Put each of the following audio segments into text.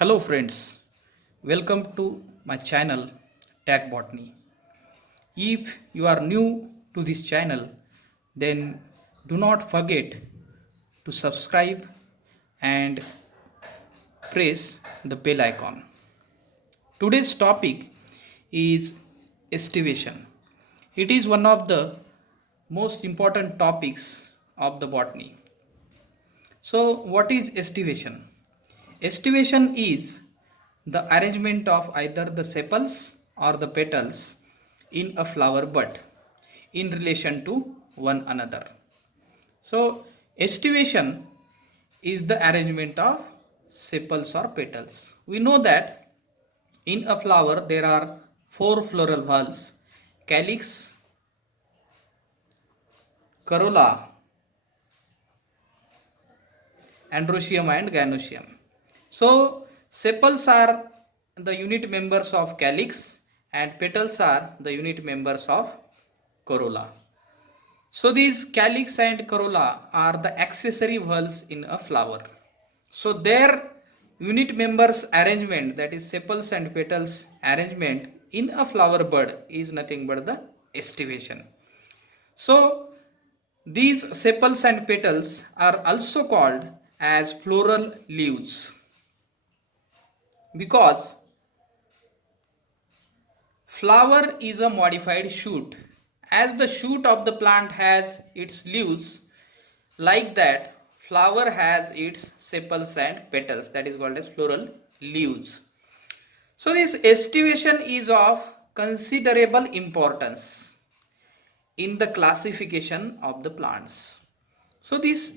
Hello friends, welcome to my channel Tech Botany. If you are new to this channel, then do not forget to subscribe and press the bell icon. Today's topic is estivation. It is one of the most important topics of the botany. So, what is estivation? Estivation is the arrangement of either the sepals or the petals in a flower bud in relation to one another. So, estivation is the arrangement of sepals or petals. We know that in a flower there are four floral whorls: calyx, corolla, androecium and gynoecium. So sepals are the unit members of calyx and petals are the unit members of corolla. So these calyx and corolla are the accessory whorls in a flower. So their unit members arrangement, that is sepals and petals arrangement in a flower bud, is nothing but the estivation. So these sepals and petals are also called as floral leaves because flower is a modified shoot. As the shoot of the plant has its leaves, like that flower has its sepals and petals, that is called as floral leaves. So this estivation is of considerable importance in the classification of the plants. So this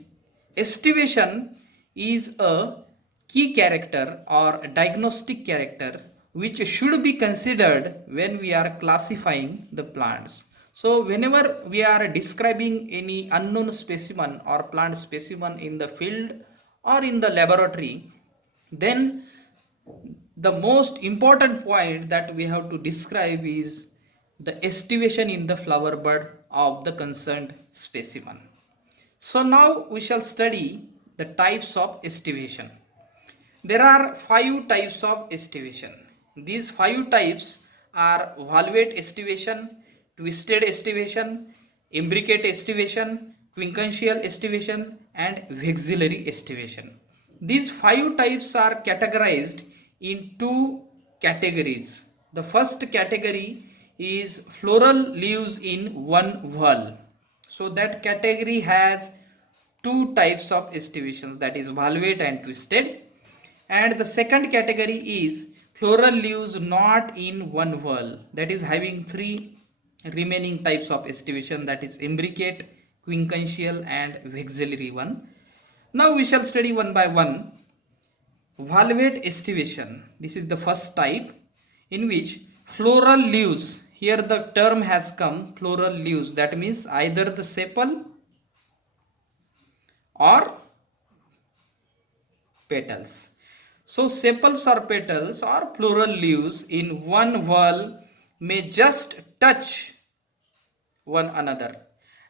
estivation is a key character or a diagnostic character which should be considered when we are classifying the plants. So whenever we are describing any unknown specimen or plant specimen in the field or in the laboratory, then the most important point that we have to describe is the estivation in the flower bud of the concerned specimen. So now we shall study the types of estivation. There are five types of estivation. These five types are valvate estivation, twisted estivation, imbricate estivation, quincuntial estivation and vexillary estivation. These five types are categorized in two categories. The first category is floral leaves in one whorl. So that category has two types of estivations, that is valvate and twisted. And the second category is floral leaves not in one whorl, that is having three remaining types of estivation, that is imbricate, quincuntial and vexillary one. Now we shall study one by one. Valvate estivation, this is the first type in which floral leaves, here the term has come floral leaves, that means either the sepal or petals. So sepals or petals or floral leaves in one whorl may just touch one another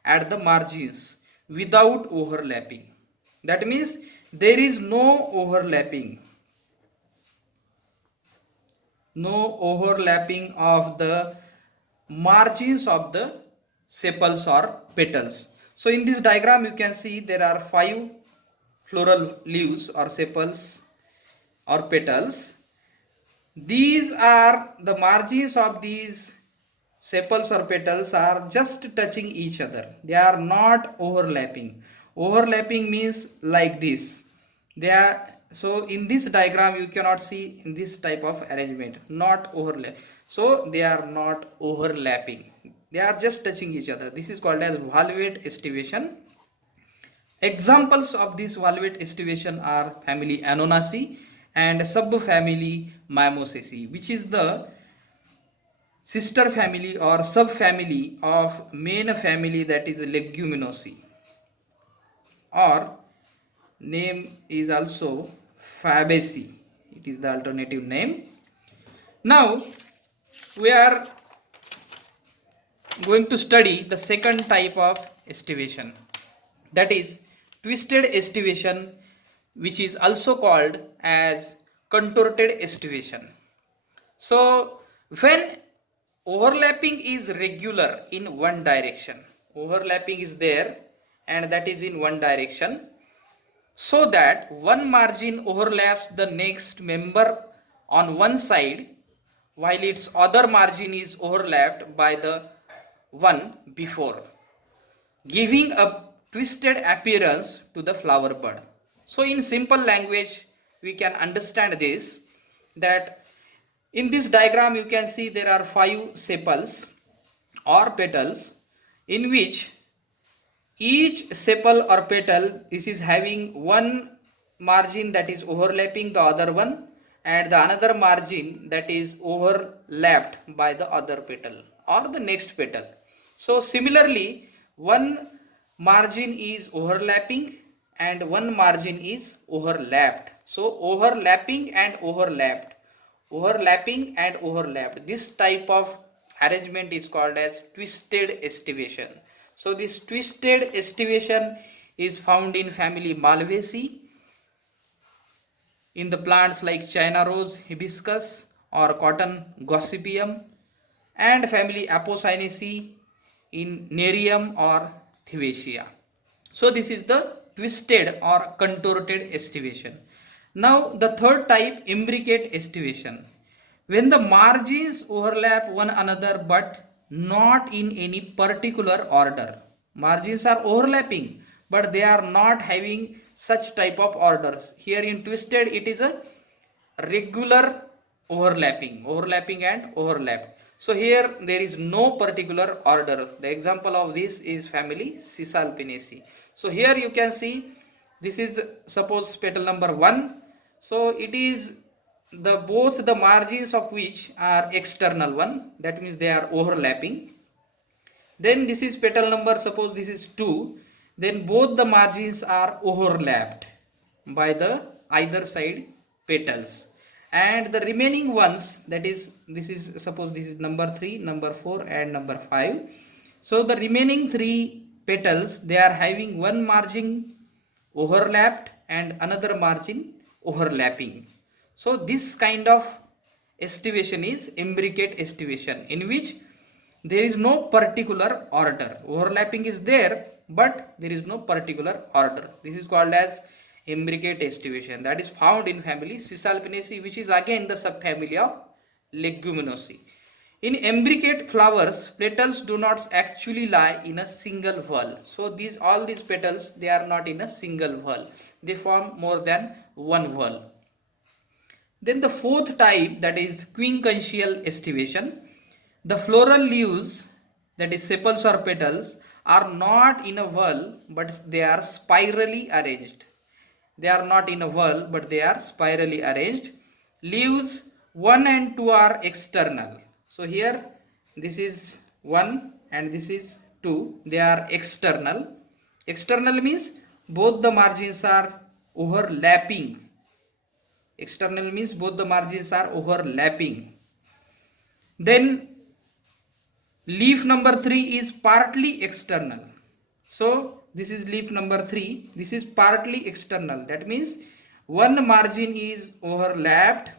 at the margins without overlapping. That means there is no overlapping, of the margins of the sepals or petals. So in this diagram you can see there are five floral leaves or sepals or petals. These are the margins of these sepals or petals are just touching each other. They are not overlapping. Overlapping means like this. They are, so in this diagram you cannot see in this type of arrangement, not overlap. So they are not overlapping. They are just touching each other. This is called as valvate estivation. Examples of this valvate estivation are family Anonaceae and subfamily Mimosaceae, which is the sister family or subfamily of main family, that is Leguminosae, or name is also Fabaceae. It is the alternative name. Now we are going to study the second type of estivation, that is twisted estivation, which is also called as contorted estivation. So when overlapping is regular in one direction, overlapping is there and that is in one direction, so that one margin overlaps the next member on one side while its other margin is overlapped by the one before, giving a twisted appearance to the flower bud. So in simple language we can understand this, that in this diagram you can see there are 5 sepals or petals, in which each sepal or petal this is having one margin that is overlapping the other one, and the another margin that is overlapped by the other petal or the next petal. So similarly one margin is overlapping and one margin is overlapped. So overlapping and overlapped, overlapping and overlapped, this type of arrangement is called as twisted estivation. So this twisted estivation is found in family Malvaceae, in the plants like China rose, hibiscus or cotton gossypium, and family Apocynaceae in Nerium or Thievesia. So this is the twisted or contorted estivation. Now the third type, imbricate estivation. When the margins overlap one another but not in any particular order. Margins are overlapping but they are not having such type of orders. Here in twisted it is a regular overlapping and overlap. So here there is no particular order. The example of this is family Cisalpinaceae. So here you can see this is suppose petal number 1. So it is the both the margins of which are external one, that means they are overlapping. Then this is petal number, suppose this is 2, then both the margins are overlapped by the either side petals, and the remaining ones, that is this is suppose this is number 3, number 4 and number 5. So the remaining 3 petals they are having one margin overlapped and another margin overlapping. So this kind of estivation is imbricate estivation, in which there is no particular order. Overlapping is there but there is no particular order. This is called as imbricate estivation, that is found in family Cisalpinaceae, which is again the subfamily of Leguminosae. In imbricate flowers, petals do not actually lie in a single whorl. So these all these petals they are not in a single whorl. They form more than one whorl. Then the fourth type, that is quincuncial estivation. The floral leaves, that is sepals or petals, are not in a whorl but they are spirally arranged. They are not in a whorl but they are spirally arranged. Leaves 1 and 2 are external. So here this is 1 and this is 2. They are external. External means both the margins are overlapping. External means both the margins are overlapping. Then leaf number 3 is partly external. So this is leaf number 3. This is partly external. That means one margin is overlapped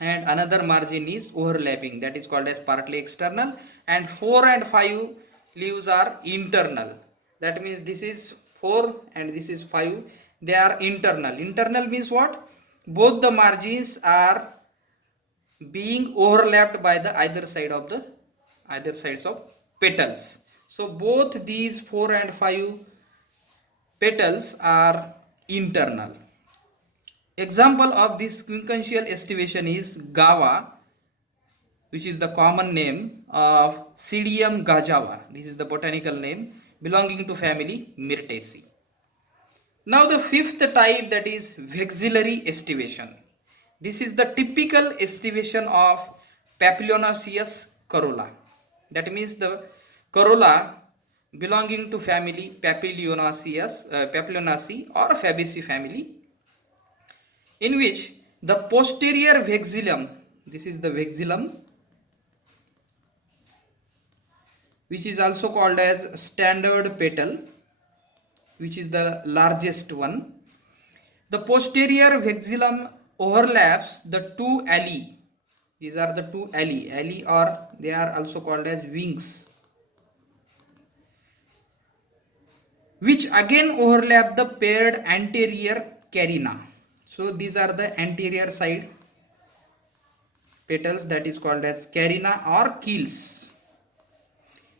and another margin is overlapping. That is called as partly external. And 4 and 5 leaves are internal. That means this is 4 and this is 5. They are internal. Internal means what? Both the margins are being overlapped by the either sides of petals. So both these 4 and 5 petals are internal. Example of this quincuncial estivation is Gawa, which is the common name of Psidium gajawa. This is the botanical name belonging to family Myrtaceae. Now the fifth type, that is vexillary estivation. This is the typical estivation of Papilionaceous corolla. That means the corolla belonging to family Papilionaceae or Fabaceae family, in which the posterior vexillum, this is the vexillum, which is also called as standard petal, which is the largest one. The posterior vexillum overlaps the two ali. These are the two ali. Ali, or they are also called as wings, which again overlap the paired anterior carina. So these are the anterior side petals, that is called as carina or keels.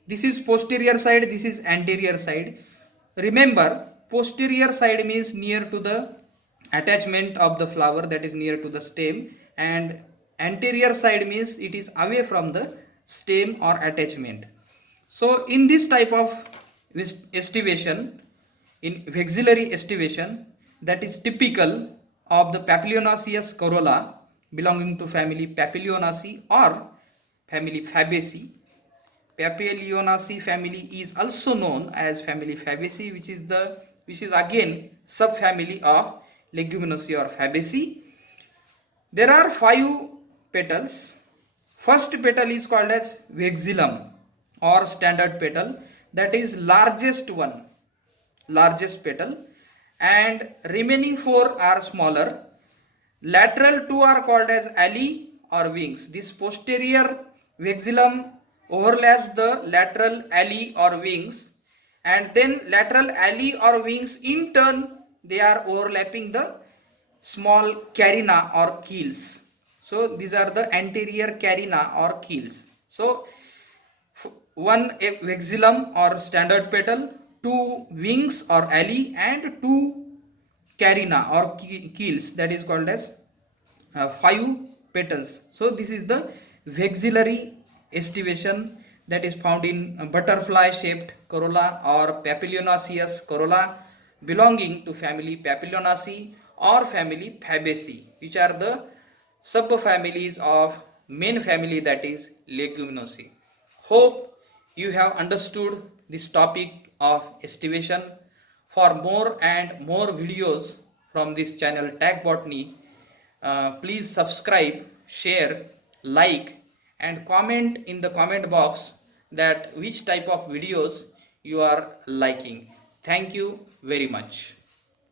This is posterior side, this is anterior side. Remember, posterior side means near to the attachment of the flower, that is near to the stem, and anterior side means it is away from the stem or attachment. So in this type of estivation, in vexillary estivation, that is typical of the Papilionaceous corolla belonging to family Papilionaceae or family Fabaceae. Papilionaceae family is also known as family Fabaceae, which is again subfamily of Leguminosae or Fabaceae. There are 5 petals. First petal is called as vexillum or standard petal, that is largest one, largest petal, and remaining 4 are smaller. Lateral 2 are called as ali or wings. This posterior vexillum overlaps the lateral ali or wings, and then lateral ali or wings in turn they are overlapping the small carina or keels. So these are the anterior carina or keels. So one vexillum or standard petal, 2 wings or ali, and 2 carina or keels, that is called as 5 petals. So this is the vexillary estivation that is found in butterfly shaped corolla or Papilionaceous corolla belonging to family Papilionaceae or family Fabaceae, which are the subfamilies of main family, that is Leguminosae. Hope you have understood this topic of estivation. For more and more videos from this channel Tag Botany, please subscribe, share, like, and comment in the comment box that which type of videos you are liking. Thank you very much.